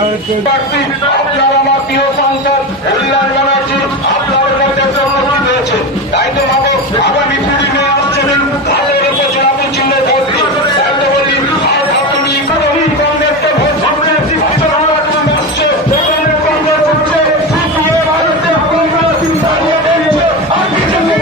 আমার প্রিয় সাংসদ কল্যাণ ব্যানার্জি আপনার কাছে অনুরোধ রয়েছে, তাই তো ভাবো আগামী দিনে আসছেন ভারতের উপর জেলাপুর চিহ্ন ভোট দিন। তাই তো বলি আর আপনি কংগ্রেসকে ভোট সামনে আসছে কংগ্রেস হচ্ছে সিপিএম ভারতের কংগ্রেস দাঁড়িয়ে দিয়েছে আর পিছনে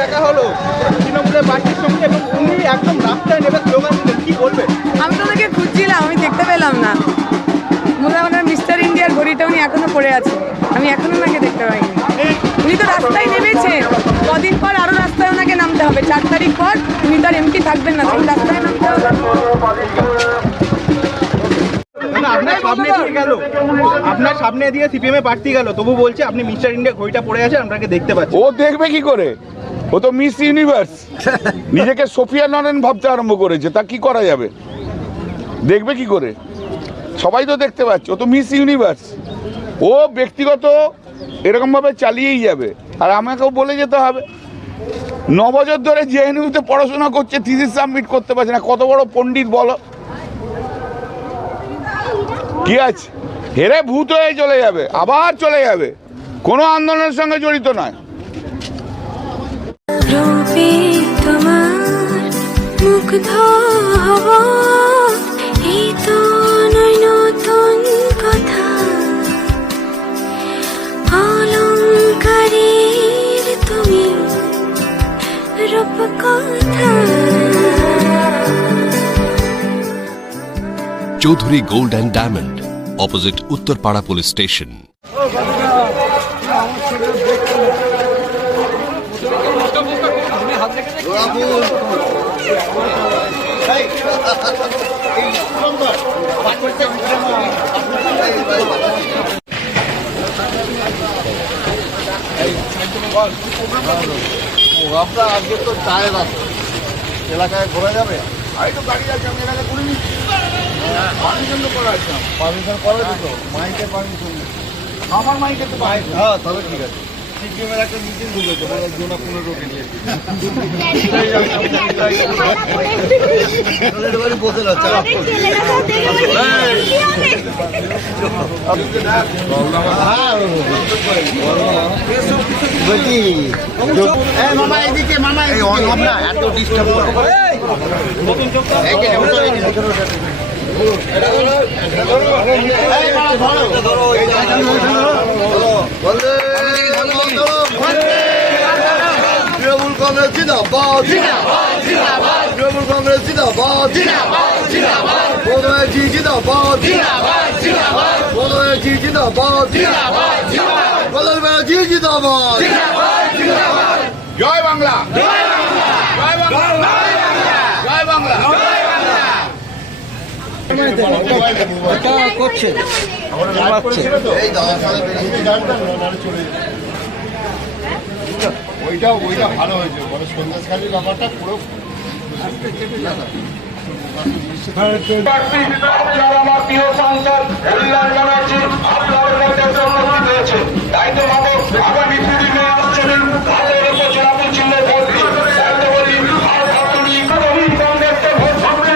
দেখা হলো তৃণমূলের পার্টির সঙ্গে এবং উনি একদম রাস্তায় নেমে স্লোগান দিলেন, কি বলবেন? আমি তো ওদেরকে খুঁজছিলাম, আমি দেখতে পেলাম না। মোটামুটি মিস্টার ইন্ডিয়ার ঘড়িটা উনি এখনো পড়ে আছে, আমি এখনো ওনাকে দেখতে পাইনি। উনি তো রাস্তায় নেমেছেন, কদিন পর আরো রাস্তায় ওনাকে নামতে হবে। 4 তারিখ পর উনি তো আর এমপি থাকবেন না, তখন রাস্তায় নামতে হবে। আপনার সামনে দিয়ে সিপিএম এ প্রার্থী গেল, তবু বলছে আপনি মিস্টার ইন্ডিয়া ঘড়িটা পড়ে আছে, আপনাকে দেখতে পাচ্ছি। ও দেখবে কি করে? ও তো মিস ইউনিভার্স, নিজেকে সোফিয়া নরেন ভাবতে আরম্ভ করেছে, তা কি করা যাবে? দেখবে কি করে? সবাই তো দেখতে পাচ্ছে, ও তো মিস ইউনিভার্স। ও ব্যক্তিগত এরকমভাবে চালিয়েই যাবে, আর আমাকেও বলে যেতে হবে। 9 বছর ধরে জেএনইউতে পড়াশোনা করছে, থিসিস সাবমিট করতে পারছে না। কত বড় পণ্ডিত বলো, কি আছে? হেরে ভূত হয়ে চলে যাবে, আবার চলে যাবে, কোনো আন্দোলনের সঙ্গে জড়িত নয়। Chowdhury gold and diamond, opposite Uttarpara police station. আপনার আজকে তো চায়ের আছে, এলাকায় ঘোরা যাবে। আমি তো গাড়ি আছে, আমি এলাকা করে নিচ্ছি। পারমিশন তো করা আছে, পারমিশন করা যেত, মাইকের পারমিশন। আমার মাইকে তো হ্যাঁ, তাহলে ঠিক আছে। সিপিএমের একটা মিটিং ঢুকেছে, মানে জোনা 15 কে নিয়ে বসে না চাপ বলছি মামা এদিকে, মামা এত ডিস্টার্ব তৃণমূল কংগ্রেস জিন্দাবাদ, তৃণমূল কংগ্রেস জিন্দাবাদ, মোদী জিন্দাবাদ, মোদী জিন্দাবাদ, বদল ব্যানার্জি জিন্দাবাদ। জয় বাংলা, জয় বাংলা, জয় বাংলা। ওইটা ভালো হয়েছে, বড় সন্দেশখালী ব্যাপারটা পুরো আপনার আমার প্রিয় সাংসদ কল্যাণ ব্যানার্জি আপনাদের মধ্যে জন্মগ্রহণ করেছে। তাই তো ভাবো আগামী দিনে আসছেন ভারতের উপর জেলাপুর চিহ্ন ভোট দিন। তাই তো বলি কংগ্রেসকে ভোট সামনে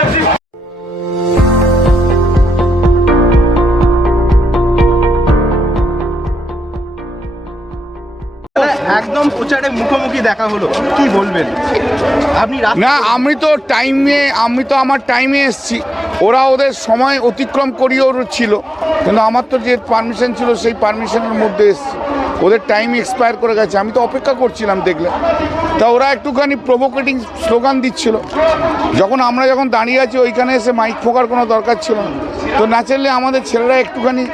একদম প্রচারে মুখোমুখি দেখা হলো, কি বলবেন আপনি? না, আমি তো আমার টাইমে এসেছি, ওরা ওদের সময় অতিক্রম করিয়েও ছিল, কিন্তু আমার তো যে পারমিশন ছিল সেই পারমিশনের মধ্যে এসেছি। ওদের টাইম এক্সপায়ার করে গেছে, আমি তো অপেক্ষা করছিলাম দেখলে। তা ওরা একটুখানি প্রভোকেটিং স্লোগান দিচ্ছিল, যখন দাঁড়িয়ে আছি ওইখানে এসে মাইক ফোকার কোনো দরকার ছিল না। তো ন্যাচারালি আমাদের ছেলেরা একটুখানি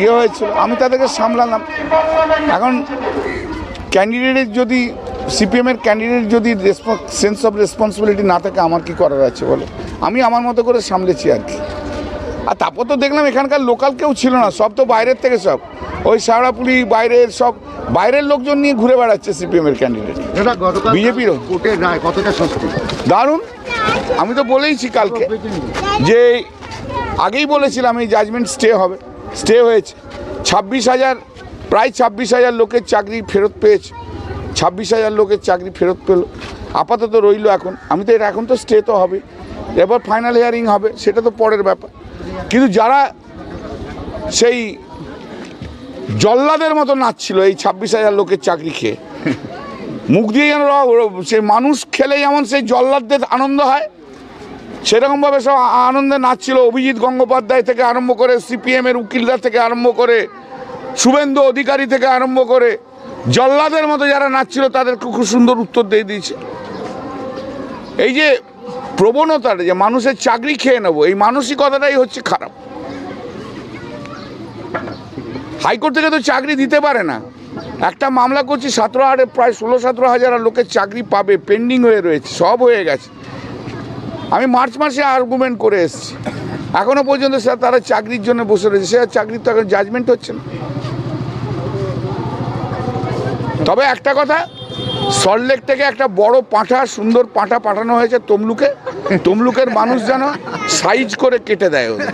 ইয়ে হয়েছিল, আমি তাদেরকে সামলালাম। এখন ক্যান্ডিডেটের যদি সিপিএমের ক্যান্ডিডেট যদি সেন্স অফ রেসপন্সিবিলিটি না থাকে আমার কি করার আছে বলো? আমি আমার মতো করে সামলেছি আর কি। আর তারপর তো দেখলাম এখানকার লোকাল কেউ ছিল না, সব তো বাইরের থেকে, সব ওই শাওড়াপুলি বাইরের, সব বাইরের লোকজন নিয়ে ঘুরে বেড়াচ্ছে সিপিএমের ক্যান্ডিডেট। বিজেপিরও দারুণ। আমি তো বলেইছি কালকে যে আগেই বলেছিলাম এই জাজমেন্ট স্টে হবে, স্টে হয়েছে। 26,000 প্রায় 26,000 লোকের চাকরি ফেরত পেয়েছে, 26,000 লোকের চাকরি ফেরত পেল। আপাতত রইল এখন, আমি তো এখন তো স্টে তো হবে, এবার ফাইনাল হিয়ারিং হবে, সেটা তো পরের ব্যাপার। কিন্তু যারা সেই জল্লাদের মতো নাচছিল এই 26,000 লোকের চাকরি খেয়ে, মুখ দিয়ে যেন সেই মানুষ খেলে যেমন সেই জল্লাদদের আনন্দ হয়, সেরকমভাবে সব আনন্দে নাচছিল। অভিজিৎ গঙ্গোপাধ্যায় থেকে আরম্ভ করে, সিপিএমের উকিলরা থেকে আরম্ভ করে, শুভেন্দু অধিকারী থেকে আরম্ভ করে, জল্লাদের মতো যারা নাচছিল তাদেরকে খুব সুন্দর উত্তর দিয়ে দিয়েছে। এই যে প্রবণতাটা যে মানুষের চাকরি খেয়ে নেবো, এই মানসিকতাটাই হচ্ছে খারাপ। হাইকোর্ট থেকে তো চাকরি দিতে পারে না। একটা মামলা করছি 17,000 প্রায় 16-17 হাজার লোকের চাকরি পাবে, পেন্ডিং হয়ে রয়েছে, সব হয়ে গেছে। আমি মার্চ মাসে আর্গুমেন্ট করে এসেছি, এখনো পর্যন্ত স্যার তারা চাকরির জন্য বসে রয়েছে, সে চাকরির তো এখন জাজমেন্ট হচ্ছে না। তবে একটা কথা, সল্টলেক থেকে একটা বড় পাঁঠা, সুন্দর পাঁঠা পাঠানো হয়েছে তমলুকে। তমলুকের মানুষ যেন সাইজ করে কেটে দেয় ওদের।